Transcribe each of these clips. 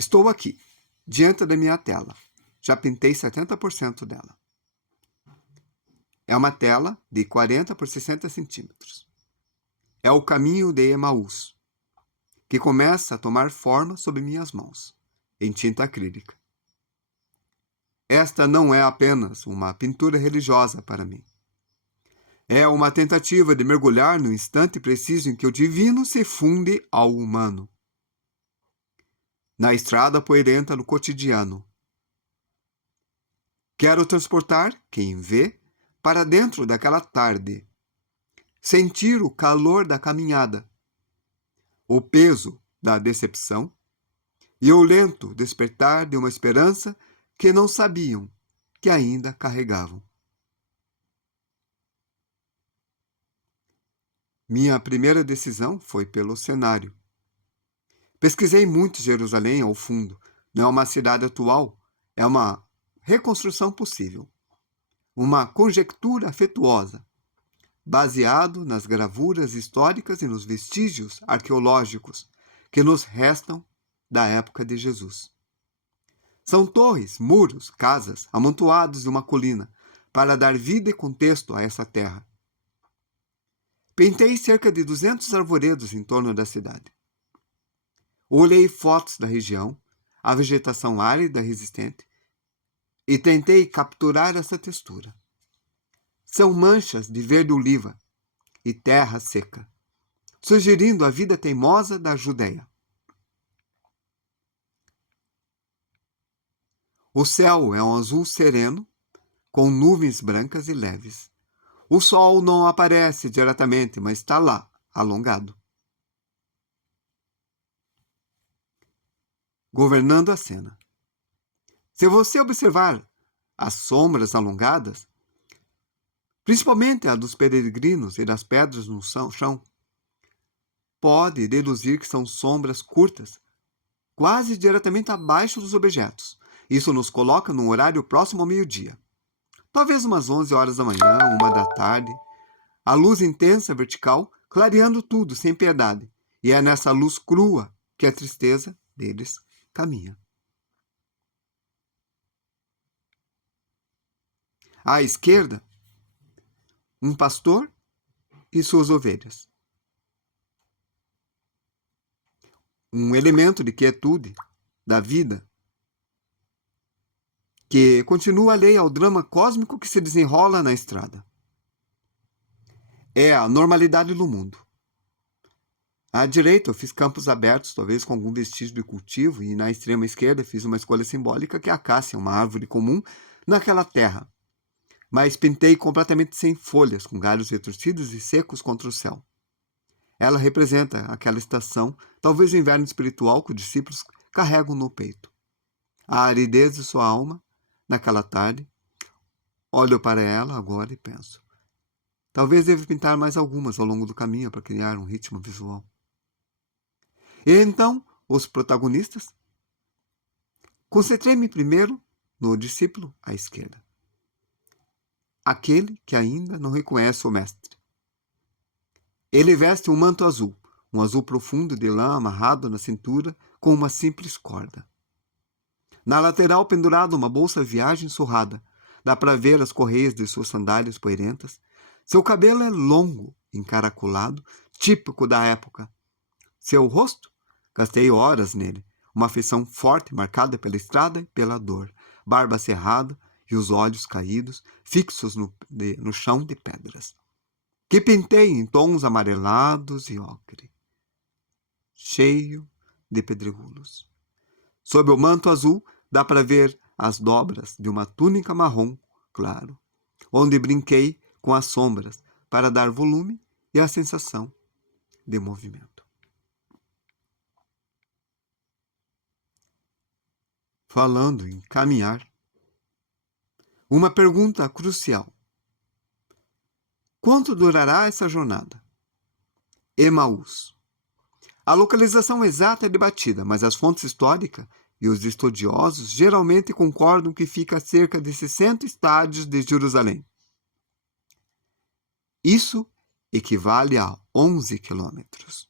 Estou aqui, diante da minha tela. Já pintei 70% dela. É uma tela de 40 por 60 centímetros. É o caminho de Emaús, que começa a tomar forma sob minhas mãos, em tinta acrílica. Esta não é apenas uma pintura religiosa para mim. É uma tentativa de mergulhar no instante preciso em que o divino se funde ao humano. Na estrada poeirenta do cotidiano. Quero transportar quem vê para dentro daquela tarde. Sentir o calor da caminhada, o peso da decepção e o lento despertar de uma esperança que não sabiam que ainda carregavam. Minha primeira decisão foi pelo cenário. Pesquisei muito Jerusalém ao fundo. Não é uma cidade atual, é uma reconstrução possível. Uma conjectura afetuosa, baseado nas gravuras históricas e nos vestígios arqueológicos que nos restam da época de Jesus. São torres, muros, casas amontoados de uma colina para dar vida e contexto a essa terra. Pintei cerca de 200 arvoredos em torno da cidade. Olhei fotos da região, a vegetação árida resistente, e tentei capturar essa textura. São manchas de verde oliva e terra seca, sugerindo a vida teimosa da Judéia. O céu é um azul sereno, com nuvens brancas e leves. O sol não aparece diretamente, mas está lá, alongado. Governando a cena. Se você observar as sombras alongadas, principalmente a dos peregrinos e das pedras no chão, pode deduzir que são sombras curtas, quase diretamente abaixo dos objetos. Isso nos coloca num horário próximo ao meio-dia. Talvez umas 11 horas da manhã, 1 da tarde. A luz intensa vertical clareando tudo sem piedade. E é nessa luz crua que a tristeza deles caminha. À esquerda, um pastor e suas ovelhas. Um elemento de quietude da vida que continua alheio ao drama cósmico que se desenrola na estrada. É a normalidade do mundo. À direita eu fiz campos abertos, talvez com algum vestígio de cultivo, e na extrema esquerda fiz uma escolha simbólica que é a acácia, uma árvore comum naquela terra. Mas pintei completamente sem folhas, com galhos retorcidos e secos contra o céu. Ela representa aquela estação, talvez o inverno espiritual que os discípulos carregam no peito. A aridez de sua alma, naquela tarde. Olho para ela agora e penso. Talvez deva pintar mais algumas ao longo do caminho para criar um ritmo visual. E então, os protagonistas. Concentrei-me primeiro no discípulo à esquerda. Aquele que ainda não reconhece o mestre. Ele veste um manto azul, um azul profundo de lã amarrado na cintura com uma simples corda. Na lateral pendurada uma bolsa viagem surrada. Dá para ver as correias de suas sandálias poeirentas. Seu cabelo é longo, encaracolado, típico da época. Seu rosto? Gastei horas nele. Uma feição forte, marcada pela estrada e pela dor. Barba cerrada e os olhos caídos, fixos no chão de pedras. Que pintei em tons amarelados e ocre. Cheio de pedregulhos. Sob o manto azul, dá para ver as dobras de uma túnica marrom claro, onde brinquei com as sombras para dar volume e a sensação de movimento. Falando em caminhar, uma pergunta crucial. Quanto durará essa jornada? Emaús. A localização exata é debatida, mas as fontes históricas e os estudiosos geralmente concordam que fica a cerca de 60 estádios de Jerusalém. Isso equivale a 11 quilômetros.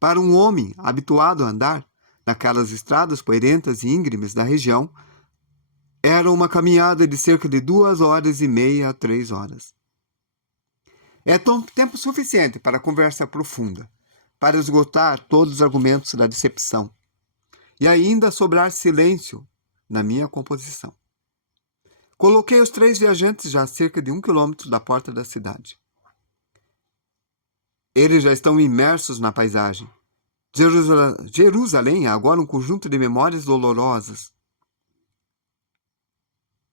Para um homem habituado a andar, naquelas estradas poeirentas e íngremes da região, era uma caminhada de cerca de 2h30 a 3 horas. É tempo suficiente para conversa profunda, para esgotar todos os argumentos da decepção, e ainda sobrar silêncio na minha composição. Coloquei os 3 viajantes já a cerca de 1 quilômetro da porta da cidade. Eles já estão imersos na paisagem. Jerusalém é agora um conjunto de memórias dolorosas.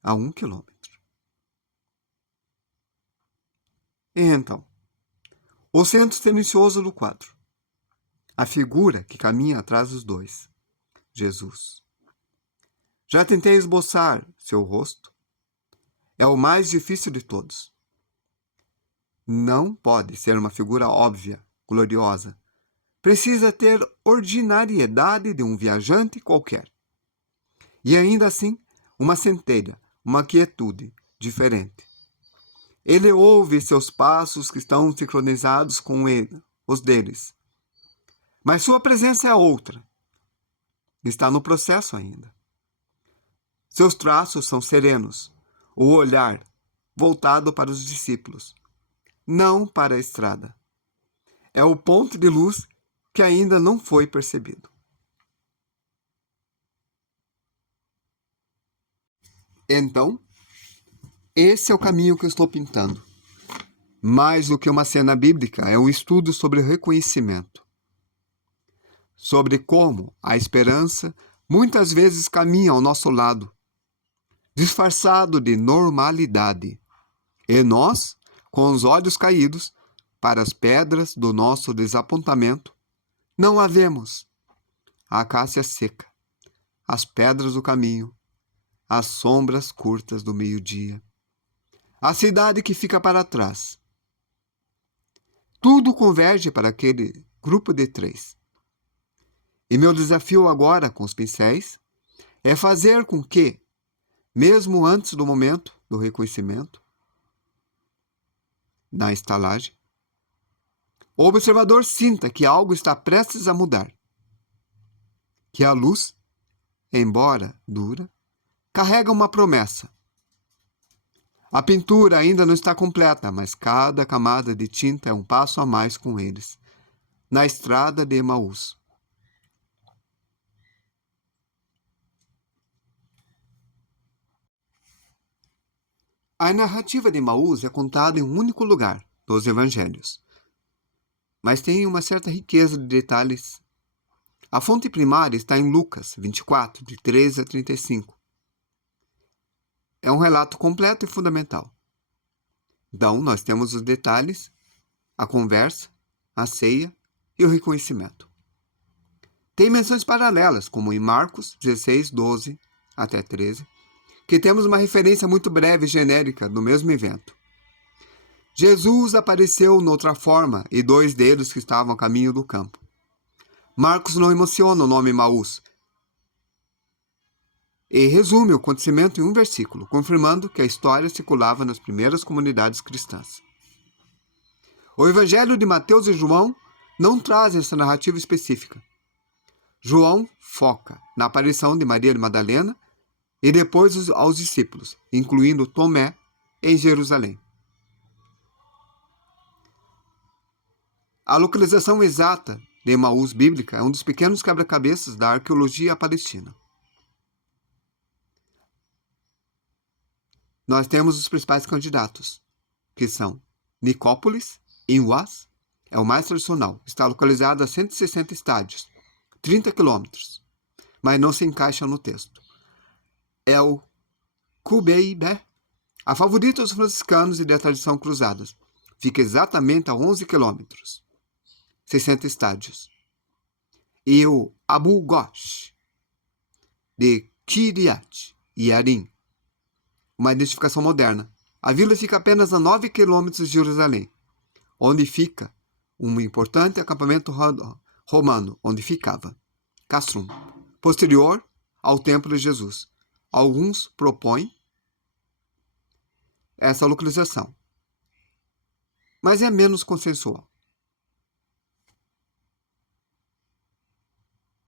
A 1 quilômetro. E então, o centro silencioso do quadro. A figura que caminha atrás dos dois. Jesus. Já tentei esboçar seu rosto. É o mais difícil de todos. Não pode ser uma figura óbvia, gloriosa. Precisa ter ordinariedade de um viajante qualquer. E ainda assim, uma centelha, uma quietude diferente. Ele ouve seus passos que estão sincronizados com ele, os deles. Mas sua presença é outra. Está no processo ainda. Seus traços são serenos, o olhar voltado para os discípulos, não para a estrada. É o ponto de luz que ainda não foi percebido. Então, esse é o caminho que eu estou pintando. Mais do que uma cena bíblica, é um estudo sobre o reconhecimento. Sobre como a esperança muitas vezes caminha ao nosso lado, disfarçado de normalidade. E nós, com os olhos caídos para as pedras do nosso desapontamento, não a vemos. A acácia seca, as pedras do caminho, as sombras curtas do meio-dia, a cidade que fica para trás. Tudo converge para aquele grupo de 3. E meu desafio agora com os pincéis é fazer com que, mesmo antes do momento do reconhecimento, na estalagem, o observador sinta que algo está prestes a mudar. Que a luz, embora dura, carrega uma promessa. A pintura ainda não está completa, mas cada camada de tinta é um passo a mais com eles, na estrada de Emaús. A narrativa de Emaús é contada em um único lugar, dos Evangelhos, mas tem uma certa riqueza de detalhes. A fonte primária está em Lucas 24, de 13 a 35. É um relato completo e fundamental. Então, nós temos os detalhes, a conversa, a ceia e o reconhecimento. Tem menções paralelas, como em Marcos 16, 12 até 13, que temos uma referência muito breve e genérica do mesmo evento. Jesus apareceu noutra forma e 2 deles que estavam a caminho do campo. Marcos não emociona o nome Emaús e resume o acontecimento em um versículo, confirmando que a história circulava nas primeiras comunidades cristãs. O Evangelho de Mateus e João não trazem essa narrativa específica. João foca na aparição de Maria de Madalena e depois aos discípulos, incluindo Tomé, em Jerusalém. A localização exata de Emaús bíblica é um dos pequenos quebra-cabeças da arqueologia palestina. Nós temos os principais candidatos, que são Nicópolis, em Uaz, é o mais tradicional, está localizado a 160 estádios, 30 quilômetros, mas não se encaixa no texto. É o Cubeibé, a favorita dos franciscanos e da tradição cruzadas, fica exatamente a 11 quilômetros, 60 estádios. E o Abu Ghosh, de Kiryat Yarim, uma identificação moderna. A vila fica apenas a 9 quilômetros de Jerusalém, onde fica um importante acampamento romano, onde ficava Castrum, posterior ao Templo de Jesus. Alguns propõem essa localização, mas é menos consensual.